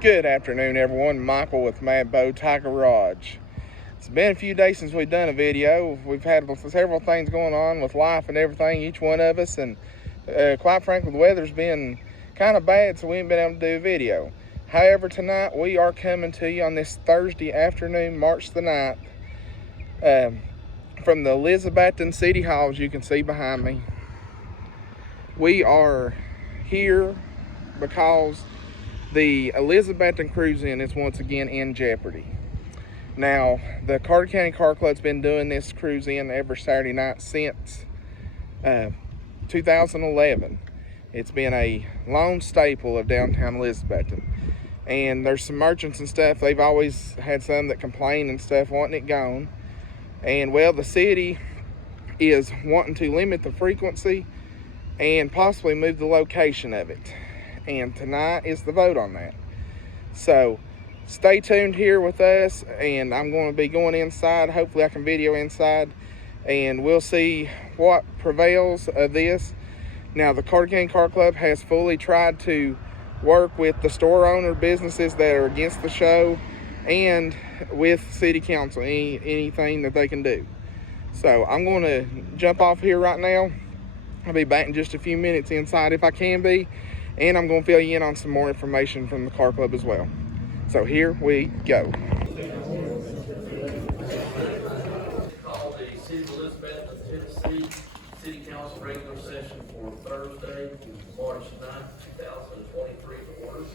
Good afternoon, everyone. Michael with Mad Bow Tie Garage. It's been a few days since we've done a video. We've had several things going on with life and everything, each one of us, and quite frankly, the weather's been kind of bad, so we ain't been able to do a video. However, tonight we are coming to you on this Thursday afternoon, March the 9th, from the Elizabethton City Hall, as you can see behind me. We are here because the Elizabethton Cruise-In is once again in jeopardy. Now, the Carter County Car Club's been doing this cruise-in every Saturday night since 2011. It's been a long staple of downtown Elizabethton. And there's some merchants and stuff, they've always had some that complain and stuff, wanting it gone. And well, the city is wanting to limit the frequency and possibly move the location of it. And tonight is the vote on that. So stay tuned here with us, and I'm going to be going inside. Hopefully I can video inside, and we'll see what prevails of this. Now, the Carter County Car Club has fully tried to work with the store owner businesses that are against the show and with city council, anything that they can do. So I'm going to jump off here right now. I'll be back in just a few minutes inside if I can be. And I'm going to fill you in on some more information from the car club as well. So here we go. Call the City of Elizabethton, Tennessee City Council regular session for Thursday, March 9th, 2023 to order.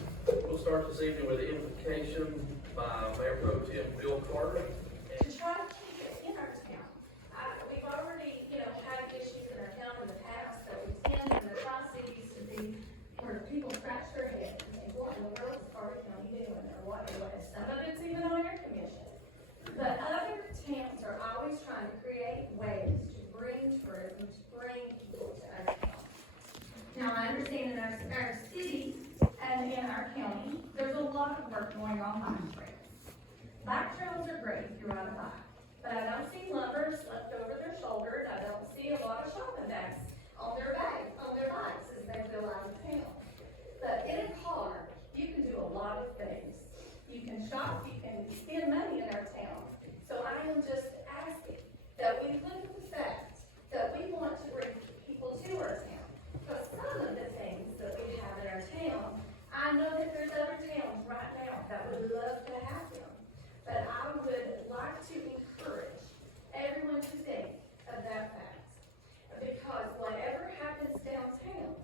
We'll start this evening with an invocation by Mayor Pro Tem Bill Carter. To try to keep it in our town. We've already, had issues in our town in the past that we tend, and the Tri-City used to be where people scratch their heads and think, what in the world is Carter County doing, or what, some of it's even on our commission. But other towns are always trying to create ways to bring tourism, to bring people to our town. Now, I understand in our city and in our county, there's a lot of work going on bike trails. Bike trails are great if you ride a bike, but I don't see lumbers left over their shoulders. I don't see a lot of shopping bags on their bikes as they go out of town. But in a car, you can do a lot of things. You can shop, you can spend money in our town. So I am just asking that we look at the fact that we want to bring people to our town. But some of the things that we have in our town, I know that there's other towns right now that would love to have them. But I would like to encourage everyone to think of that fact. Because whatever happens downtown,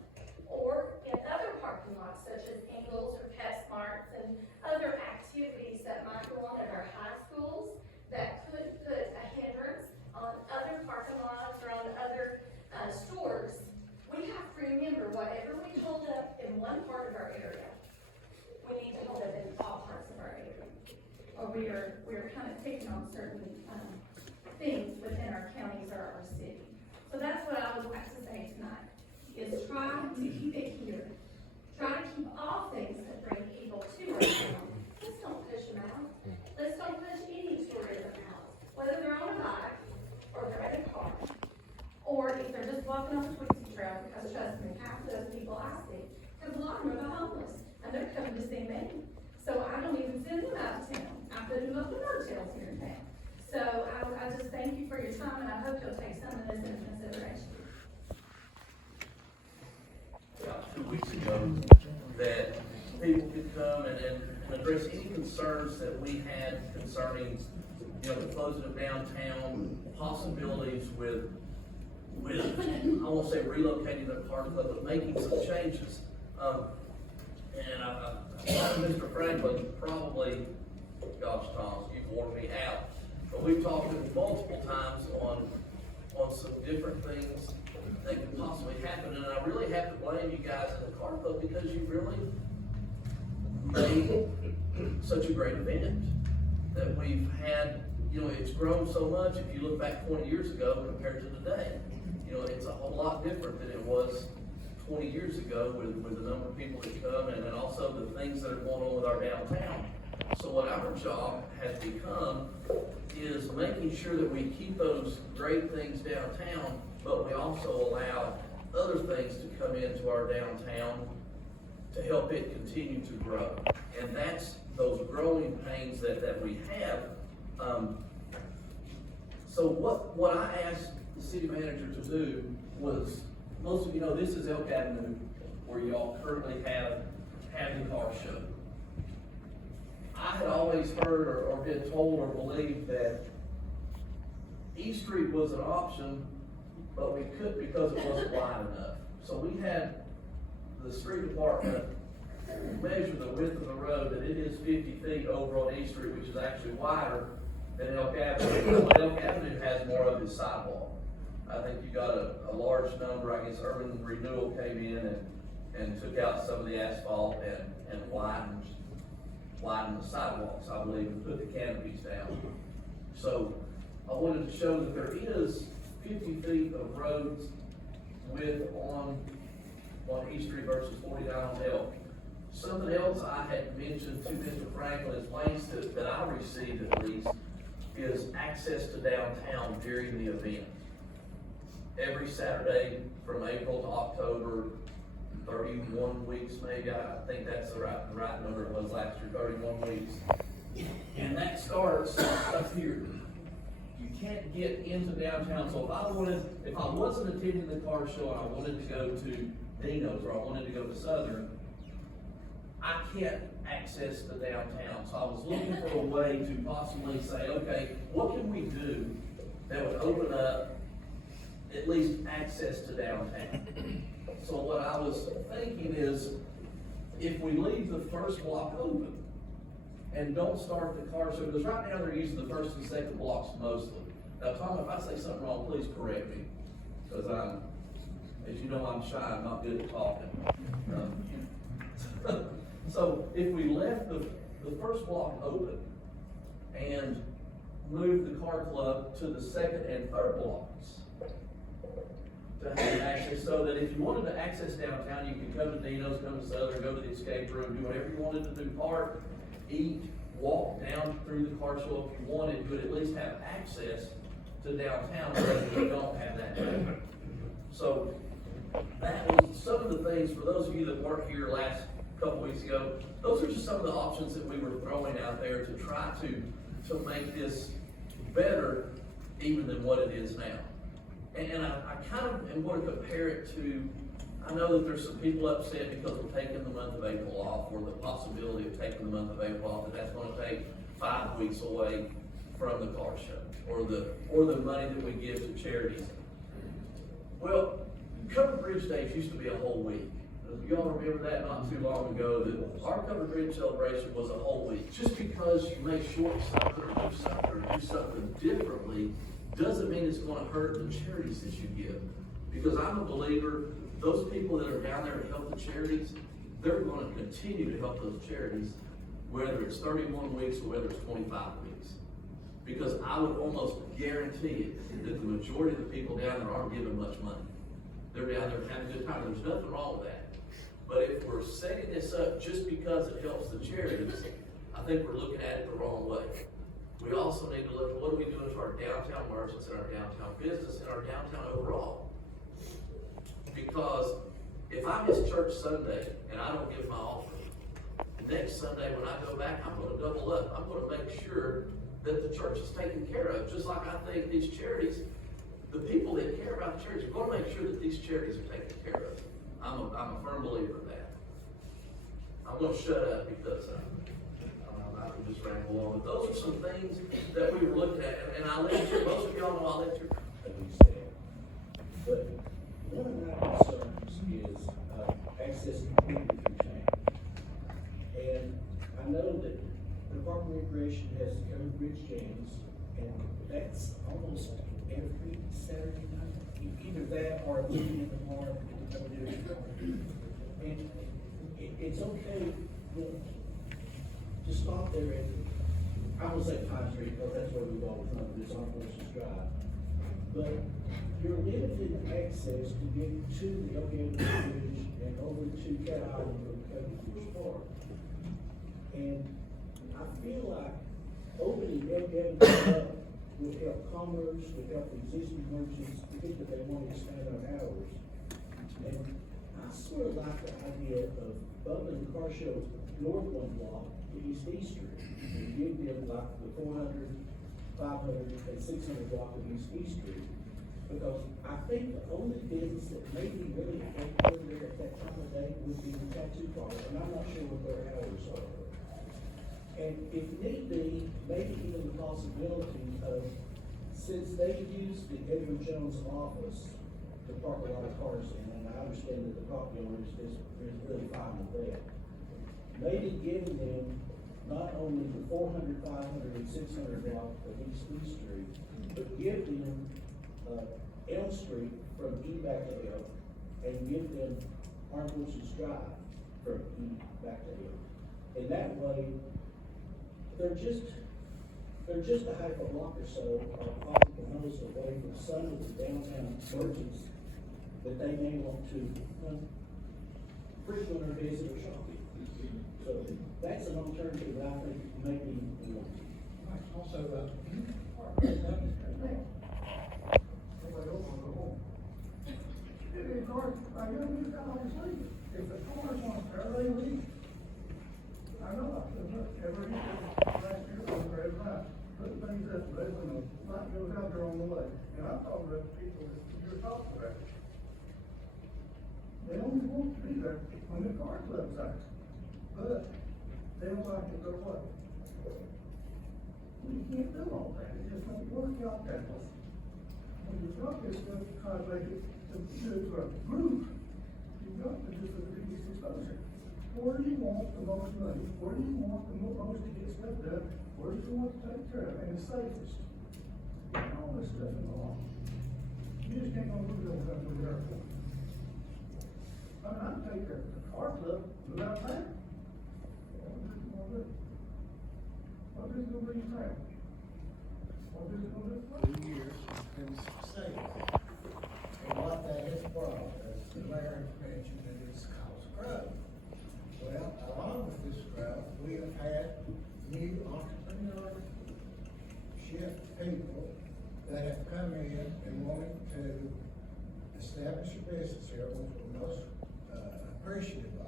or in other parking lots such as Ingles or PetSmarts and other activities that might go on at our high schools that could put a hindrance on other parking lots or on other stores, we have to remember whatever we hold up in one part of our area, we need to hold up in all parts of our area. Or we are kind of taking on certain things within our counties or our city. So that's what I would like to say tonight, is try to keep it here. Try to keep all things that bring people to our town. Let's don't push them out. Let's don't push any tourism out, whether they're on a bike, or they're in a car, or if they're just walking on the Tweetsie Trail, because trust me, half of those people I see, because a lot of them are homeless, and they're coming to see me. So I don't even send them out of town. I put them up in hotels here in town. So I just thank you for your time, and I hope you'll take some of this into consideration. About 2 weeks ago, that people could come and address any concerns that we had concerning, the closing of downtown, possibilities with I won't say relocating the car club, but making some changes. And I Mr. Franklin probably, gosh, Thomas, you've worn me out. But we've talked multiple times on some different things that could possibly happen, and I really have to blame you guys in the car club because you really made such a great event that we've had. It's grown so much. If you look back 20 years ago compared to today, it's a whole lot different than it was 20 years ago with the number of people that come and then also the things that are going on with our downtown. So what our job has become is making sure that we keep those great things downtown, but we also allow other things to come into our downtown to help it continue to grow. And that's those growing pains that we have. So what I asked the city manager to do was, most of you know, this is Elk Avenue, where y'all currently have the car show. I had always heard or been told or believed that East Street was an option, but we couldn't because it wasn't wide enough. So we had the street department measure the width of the road, that it is 50 feet over on East Street, which is actually wider than Elk Avenue. Elk Avenue has more of its sidewalk. I think you got a large number. I guess Urban Renewal came in and took out some of the asphalt and widened the sidewalks, I believe, and put the canopies down. So I wanted to show that there is 50 feet of roads width on East Street versus 49 on Elk. Something else I had mentioned to Mr. Franklin is ways that I received at least is access to downtown during the event. Every Saturday from April to October, 31 weeks maybe, I think that's the right number it was last year, 31 weeks. And that starts up here. You can't get into downtown, so if I wasn't attending the car show and I wanted to go to Dino's or I wanted to go to Southern, I can't access the downtown. So I was looking for a way to possibly say, okay, what can we do that would open up at least access to downtown? So what I was thinking is, if we leave the first block open and don't start the car show, because right now they're using the first and second blocks mostly. Now, Tom, if I say something wrong, please correct me, because as you know, I'm shy, I'm not good at talking. So if we left the first block open and moved the car club to the second and third blocks to have access, so that if you wanted to access downtown, you could come to Dino's, come to Southern, go to the escape room, do whatever you wanted to do, park, eat, walk down through the car show if you wanted, you would at least have access to downtown, whereas we don't have that now. So that was some of the things, for those of you that weren't here last couple weeks ago, those are just some of the options that we were throwing out there to try to make this better even than what it is now. And I kind of want to compare it to, I know that there's some people upset because we're taking the month of April off, or the possibility of taking the month of April off, that's going to take 5 weeks away from the car show, or the money that we give to charities. Well, Covered Bridge Days used to be a whole week. You all remember that not too long ago, that our Covered Bridge celebration was a whole week. Just because you may short something or do something differently doesn't mean it's going to hurt the charities that you give. Because I'm a believer, those people that are down there to help the charities, they're going to continue to help those charities, whether it's 31 weeks or whether it's 25 weeks. Because I would almost guarantee it that the majority of the people down there aren't giving much money. They're down there having a good time. There's nothing wrong with that. But if we're setting this up just because it helps the charities, I think we're looking at it the wrong way. We also need to look at what are we doing to our downtown merchants and our downtown business and our downtown overall. Because if I miss church Sunday and I don't give my offering, next Sunday when I go back, I'm going to double up. I'm going to make sure that the church is taken care of. Just like I think these charities, the people that care about the charities are going to make sure that these charities are taken care of. I'm a firm believer of that. I'm going to shut up because I can just ramble on. But those are some things that we were looking at, and I'll let you, most of y'all know I'll let you. But one of my concerns is access to community through change. And I know that the Department of Recreation has the Covered Bridge Jams, and that's almost every Saturday night. Either that or a weekend in the morning. And it's okay to stop there and, I won't say Pine Street, because that's where we've always known, it's on Horses Drive. But you're limited access to get to the Elk Avenue Bridge and over to Cat Island from Covered Bridge Park. And I feel like opening Elk Avenue up would help commerce, would help existing merchants, particularly if they want to expand our hours. And I sort of like the idea of bumping the car show north one block to East Street. And give them like the 400, 500, and 600 block of East Street. Because I think the only business that may be really over there at that time of day would be the tattoo parlor, and I'm not sure what their hours are. And if need be, maybe even the possibility of, since they use the Edwin Jones office to park a lot of cars in, and I understand that the property owner is really fine with that, maybe giving them not only the 400, 500, and 600 block of East Street, but give them Elm Street from E back to L, and give them Armed Forces Drive from E back to L. And that way, they're just a half a block or so, or possible miles away from some of the downtown merchants that they may want to frequent or visit or shopping. So that's an alternative that I think maybe we want. Also, if the cars on fairly leave, I know I said, look, every year, last year, or every night, put things up, let them know, light goes out there on the way. And I thought about the people that you're talking about. They only want to be there when the car club's out. But they don't like to go away. You can't do all that, it just won't work out that way. When you've got this stuff, you try to make it to a group, you've got to just look at these exposure. Where do you want the most money? Where do you want the most to get stuff done? Where do you want to take care of and the safest? And all this stuff in the law. You just can't go look at that with the airport. I mean, I can take care of the car club without that. What is it gonna do? What is it gonna bring you back? What is it gonna do? 2 years has been succeeded. And what that has brought, as the mayor mentioned, it has caused growth. Well, along with this growth, we have had new entrepreneurship people that have come in and wanted to establish a business here, which we're most appreciative of.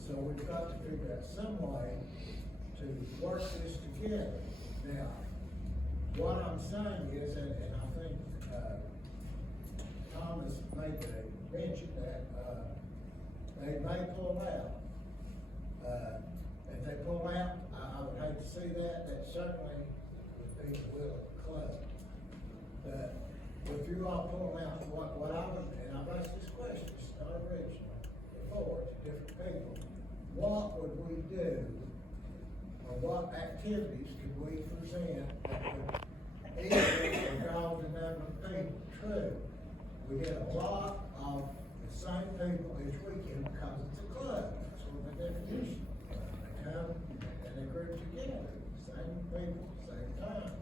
So we've got to figure out some way to work this together. Now, what I'm saying is, and I think Thomas made the mention that they may pull out. If they pull out, I would hate to see that. That certainly would be the will of the club. But if you all pull out, what I would, and I've asked this question, not originally, before to different people, what would we do, or what activities could we present that would equal or draw the number of people? True, we get a lot of the same people each weekend because it's a club. That's what the definition. They come and they group together, same people, same time.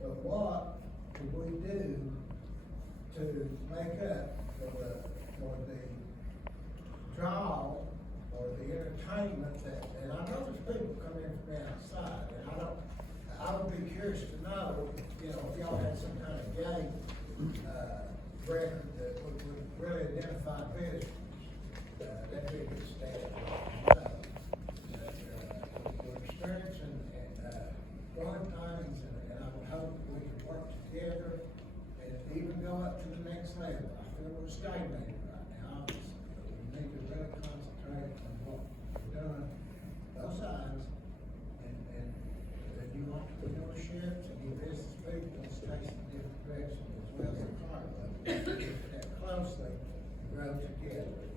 But what could we do to make up for the draw or the entertainment that, and I know there's people coming in from the outside, and I would be curious to know, if y'all had some kind of game, record that would really identify visitors. That'd be a good stat. We're experiencing, growing times, and I would hope we can work together and even go up to the next level. I feel we're stagnated right now. We need to really concentrate on what we're doing, both sides, and the new entrepreneurship and new business people is taking a different direction as well as the car club. That closely grow together.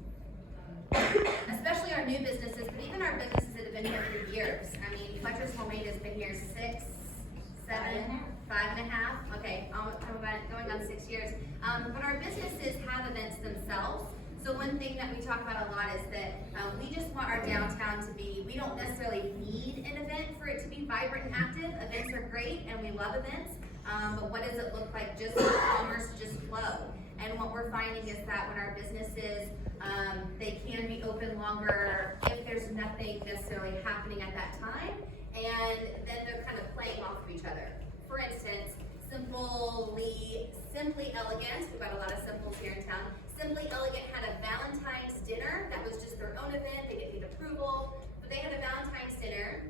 Especially our new businesses, but even our businesses that have been here for years. I mean, Fletcher's Homemade has been here 6, 7, 5.5. Okay, going on 6 years. But our businesses have events themselves. So one thing that we talk about a lot is that we just want our downtown to be, we don't necessarily need an event for it to be vibrant and active. Events are great and we love events, but what does it look like just for commerce to just flow? And what we're finding is that when our businesses, they can be open longer if there's nothing necessarily happening at that time, and then they're kind of playing off of each other. For instance, Simply Elegant, we've got a lot of simples here in town. Simply Elegant had a Valentine's dinner that was just their own event. They didn't need approval, but they had a Valentine's dinner,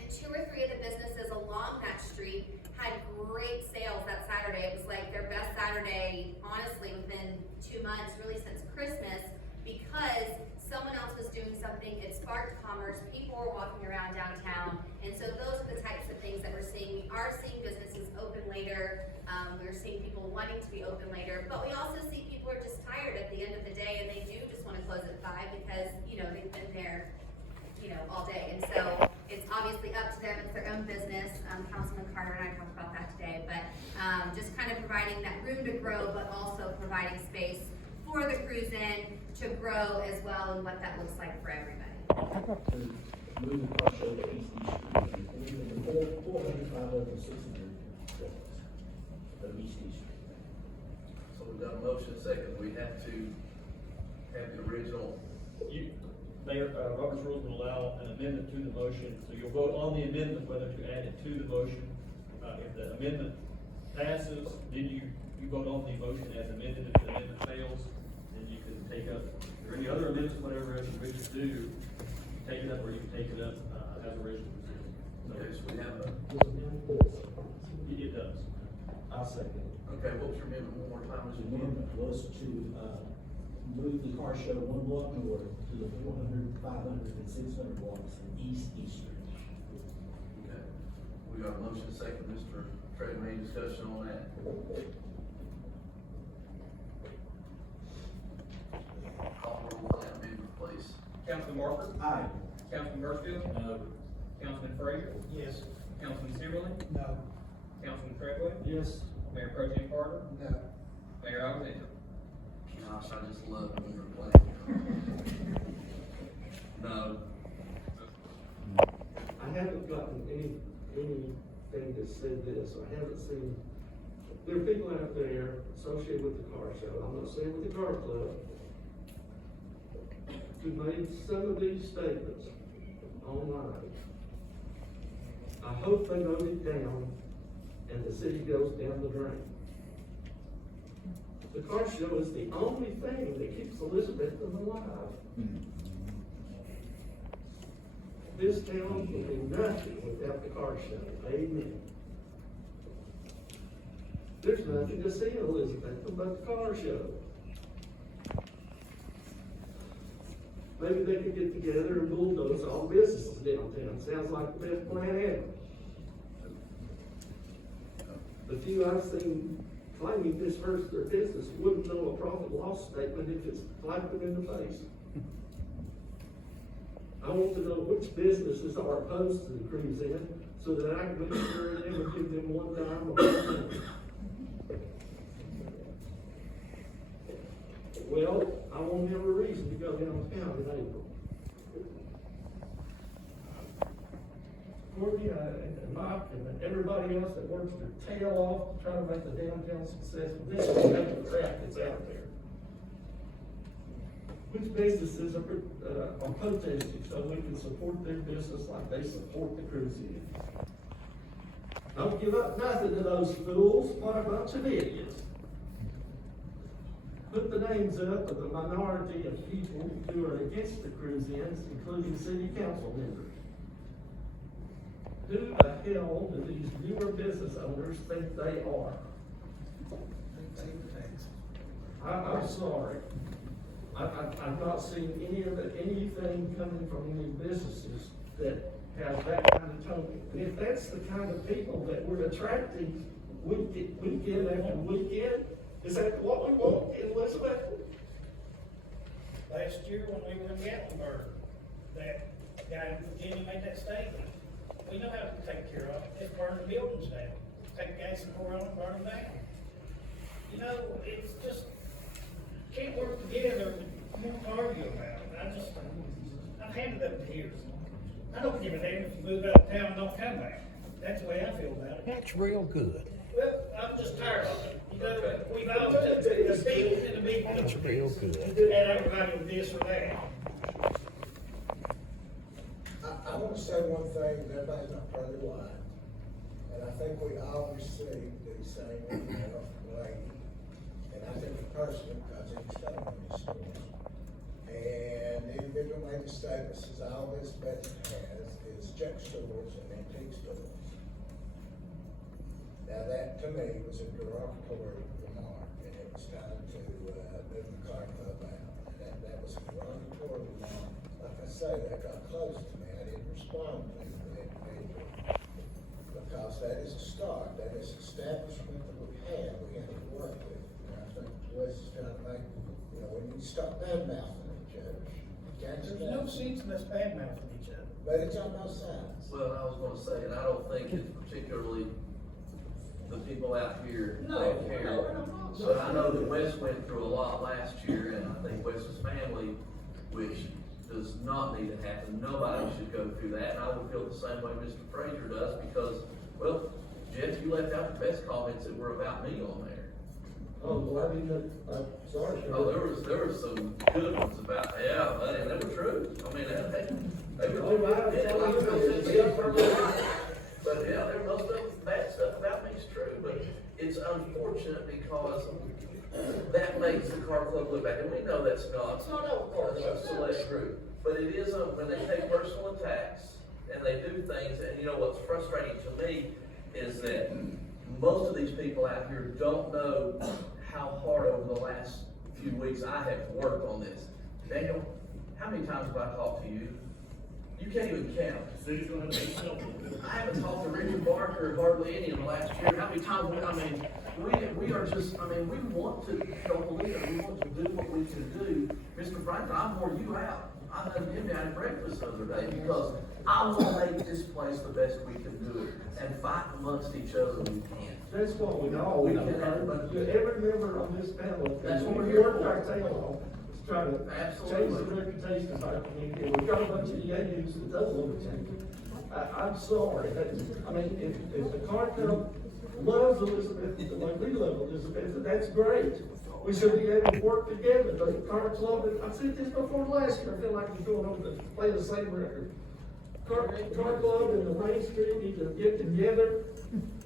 and 2 or 3 of the businesses along that street had great sales that Saturday. It was like their best Saturday, honestly, within 2 months, really since Christmas, because someone else was doing something. It sparked commerce. People were walking around downtown, and so those are the types of things that we're seeing. We are seeing businesses open later. We're seeing people wanting to be open later, but we also see people are just tired at the end of the day, and they do just want to close at 5 because, you know, they've been there, you know, all day. And so it's obviously up to them. It's their own business. Councilman Carter and I talked about that today, but just kind of providing that room to grow, but also providing space for the cruise in to grow as well, and what that looks like for everybody. To move the car show to East Street, and 400, 500, 600 of East Street. So we've got a motion second, we have to have the original. Mayor, Robert's rules will allow an amendment to the motion, so you'll vote on the amendment whether to add it to the motion. If the amendment passes, then you vote on the motion as amended. If the amendment fails, then you can take up, or any other amendments, whatever else you wish to do, take it up, or you can take it up as originally presented. Okay, so we have a, It does. I'll second. okay, what was your amendment one more time, The Mr. Moore? amendment was to, move the car show 1 block north to the 400, 500, and 600 blocks in East Street. Okay, we got a motion second, Mr. Trey, any discussion on that? Call roll on that amendment, please. Councilman Barker? Aye. Councilman Burchfield? No. Councilman Frazier? Yes. Councilman Simmerly? No. Councilman Treadway? Yes. Mayor Pro Tem Carter? No. Mayor Alexander? Gosh, I just love when you're playing. No. I haven't gotten anything that said this. I haven't seen, there are people out there associated with the car show, I'm not saying with the car club, who made some of these statements online. I hope they wrote it down and the city goes down the drain. The car show is the only thing that keeps Elizabethton alive. This town will be nothing without the car show. Amen. There's nothing to see in Elizabethton but the car show. Maybe they could get together and bulldoze all businesses downtown. Sounds like the best plan ever. The few I've seen claiming this hurts their business wouldn't know a profit loss statement if it's slapped them in the face. I want to know which businesses are opposed to the cruise in so that I can make sure they never give them one dime or one cent. Well, I won't have a reason to go downtown in April. Courtney and Mike and everybody else that works their tail off to try to make the downtown successful, this is the crap that's out there. Which businesses are protesting so we can support their business like they support the cruise in? Don't give up nothing to those fools. What a bunch of idiots. Put the names up of the minority of people who are against the cruise ins, including city council members. Who the hell do these newer business owners think they are? I'm sorry. I've not seen anything coming from any businesses that have that kind of tone. And if that's the kind of people that we're attracting weekend after weekend, is that what we want in Elizabeth? Last year when we were in Gatlinburg, that guy in Virginia made that statement. We know how to take care of it, just burn the buildings down, take gas and pour on them, burn them down. You know, it's just, can't work together, and won't argue about it. I've handed up to here. I don't give a damn if you move out of town and don't come back. That's the way I feel about it. That's real good. Well, I'm just tired of it. You know, we've all took the big and the big. That's real good. And everybody with this or that. I want to say one thing, and everybody's not probably lying, and I think we all received the same email from Lady and I think it personally because it's stolen in the stores. And the individual made the statement, says all this Elizabethton has is junk stores and antique stores. Now that to me was a derogatory remark, and it was time to move the car club out. That was a derogatory remark. Like I say, that got close to me. I didn't respond to the individual because that is a start. That is establishment that we have to work with. And I think Wes is trying to make, we need to stop bad mouthing each other. There's no sense in us bad mouthing each other. But it's on both sides. Well, I was gonna say, and I don't think it's particularly the people out here that care. But I know that Wes went through a lot last year, and I think Wes's family, which does not need to happen, nobody should go through that, and I would feel the same way Mr. Frazier does, because, well, Jeff, you left out the best comments that were about me on there. Oh, well, I mean, I'm sorry. Oh, there was some good ones about, yeah, and they were true. I mean, they were. But yeah, there most of the bad stuff about me is true, but it's unfortunate because that makes the car club look bad, and we know it's not a select group, but it is when they take personal attacks and they do things, and you know what's frustrating to me is that most of these people out here don't know how hard over the last few weeks I have worked on this. Daniel, how many times have I talked to you? You can't even count. City's gonna have to be self. I haven't talked to Richard Barker hardly any in the last year. How many times, we are just, we want to help a leader. We want to do what we can do. Mr. Franklin, I wore you out. I had him down at breakfast the other day because I want to make this place the best we can do it and fight amongst each other we can. That's what we all, We know. can, but Every member on this panel, That's what we're we here work for. our tail off, to try to change the reputation of our community. We've got a bunch of yahoos that don't want to change it. I'm sorry, if the car club loves Elizabeth the way we love Elizabeth, that's great. We should be able to work together, but the car club, I said this before last year, I feel like we're going over to play the same record. Car club and the Main Street need to get together,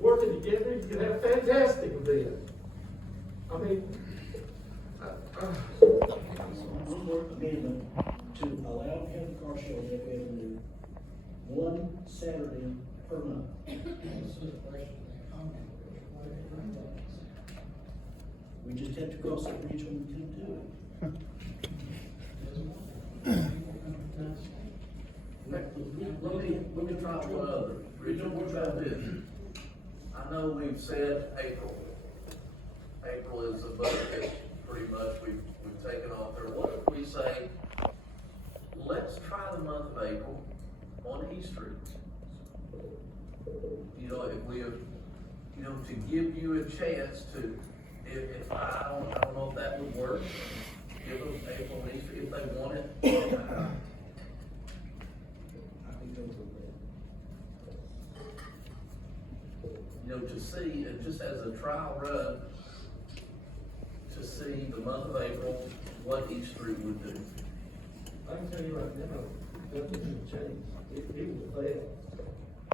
working together, you can have fantastic events. One more amendment to allow county car show at F Avenue one Saturday per month. We just have to cross that bridge when we come to it. Let me try one other. Richard, what about this? I know we've said April. April is a month that pretty much we've taken off there. What if we say, let's try the month of April on East Street? If we have, to give you a chance to, if I don't know if that would work. Give them April and East Street if they want it. I think those are bad. To see, and just as a trial run, to see the month of April, what each street would do. I can tell you right now, nothing will change. It will fail.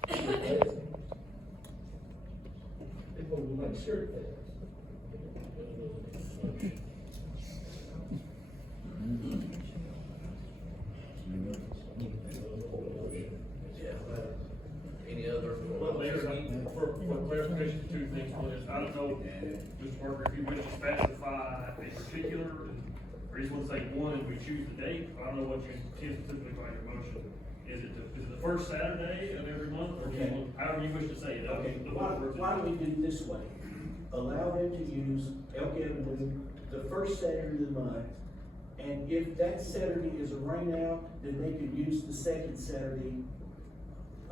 It will fail. People will make sure it fails. Yeah. Any other? Well, Mayor, for clarification, two things on this, I don't know, Mr. Parker, if you wish to specify a particular, or you just want to say one and we choose the date, I don't know what you intend specifically by your motion. Is it the first Saturday of every month, or however you wish to say it? Okay, why do we do it this way? Allow them to use Elk Avenue the first Saturday of the month, and if that Saturday is a rain out, then they could use the second Saturday.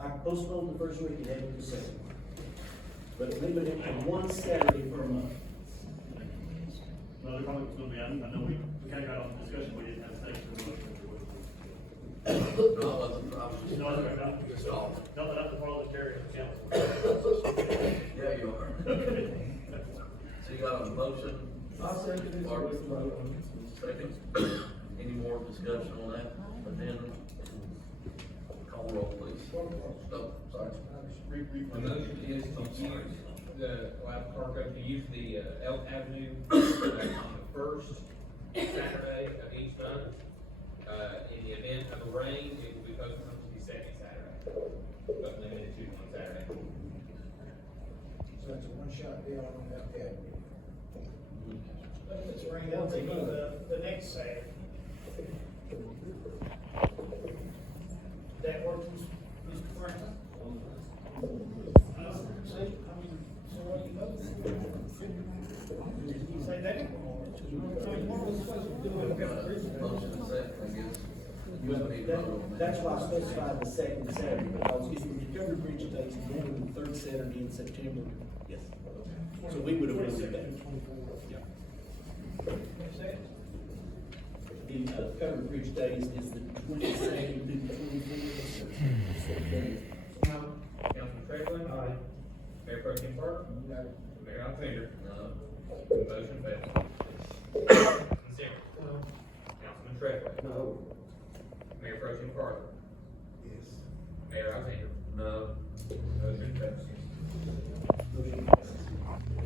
I postpone the first week and have it the second. But limit it to one Saturday per month. Another comment was going to be, I know we kind of got on the discussion, we didn't have a second for the motion. No, I wasn't. I was just. No, that's right. Just off. Not that I'm the parliamentarian of the council. Yeah, you are. So you got a motion? I second it, so we can vote on it. Second. Any more discussion on that addendum? Call the roll, please. Oh, sorry. The motion is to use allow the car club to use the, Elk Avenue, on the first Saturday of each month. In the event of a rain, it will be postponed to the second Saturday, but limited to one Saturday. So it's a one-shot deal on that, yeah. But if it's raining, they'll take the next Saturday. That works, Mr. Franklin? See, I mean, so what do you vote? You say that? So what was supposed to do with the Motion and second, I guess. You would need to vote on that. That's why I specified the second Saturday, because if we covered bridge days, then the third Saturday in September. Yes. So we would have received that. The covered bridge days is the 22nd through the 24th. Councilman Trevlin? Aye. Mayor Pro Tem Parker? No. Mayor Alexander? No. Motion fails. Councilman Simmons? Councilman Trevlin? No. Mayor Pro Tem Parker? Yes. Mayor Alexander? No. Motion fails. Motion passes.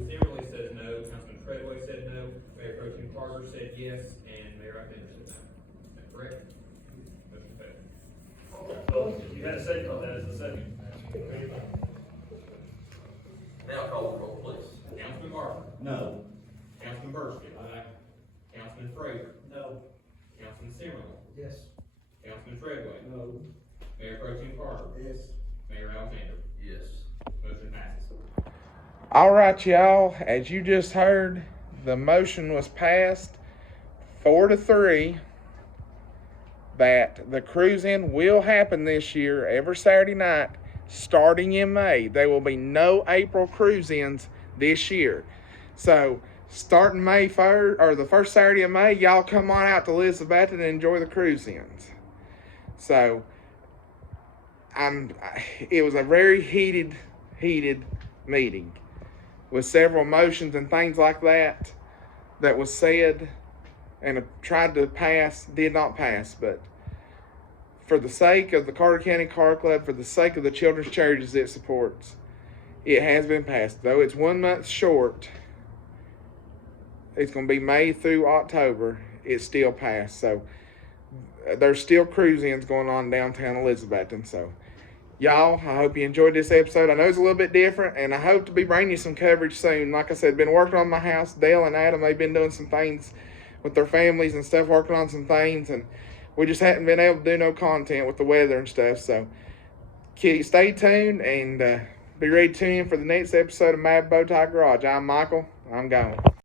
Zimmerly says no, Councilman Treadway said no, Mayor Pro Tem Carter said yes, and Mayor Alexander said no. Is that correct? Motion fails. So you had a second on that as a second. Now call the roll, please. Councilman Barber? No. Councilman Burschel? Councilman Frazier? No. Councilman Zimmerly? Yes. Councilman Treadway? No. Mayor Pro Tem Carter? Yes. Mayor Alexander? Yes. Motion passes. All right, y'all, as you just heard, the motion was passed 4-3 that the cruise-in will happen this year every Saturday night starting in May. There will be no April cruise-ins this year. So starting May 1st, or the first Saturday of May, y'all come on out to Elizabethton and enjoy the cruise-ins. So it was a very heated meeting with several motions and things like that was said and tried to pass, did not pass. But for the sake of the Carter County Car Club, for the sake of the children's charities it supports, it has been passed. Though it's 1 month short, it's going to be May through October, it's still passed. So there's still cruise-ins going on downtown Elizabethton. So y'all, I hope you enjoyed this episode. I know it's a little bit different, and I hope to be bringing you some coverage soon. Like I said, been working on my house. Dale and Adam, they've been doing some things with their families and stuff, working on some things, and we just hadn't been able to do no content with the weather and stuff. So stay tuned and be ready to tune in for the next episode of Mad Bowtie Garage. I'm Michael. I'm going.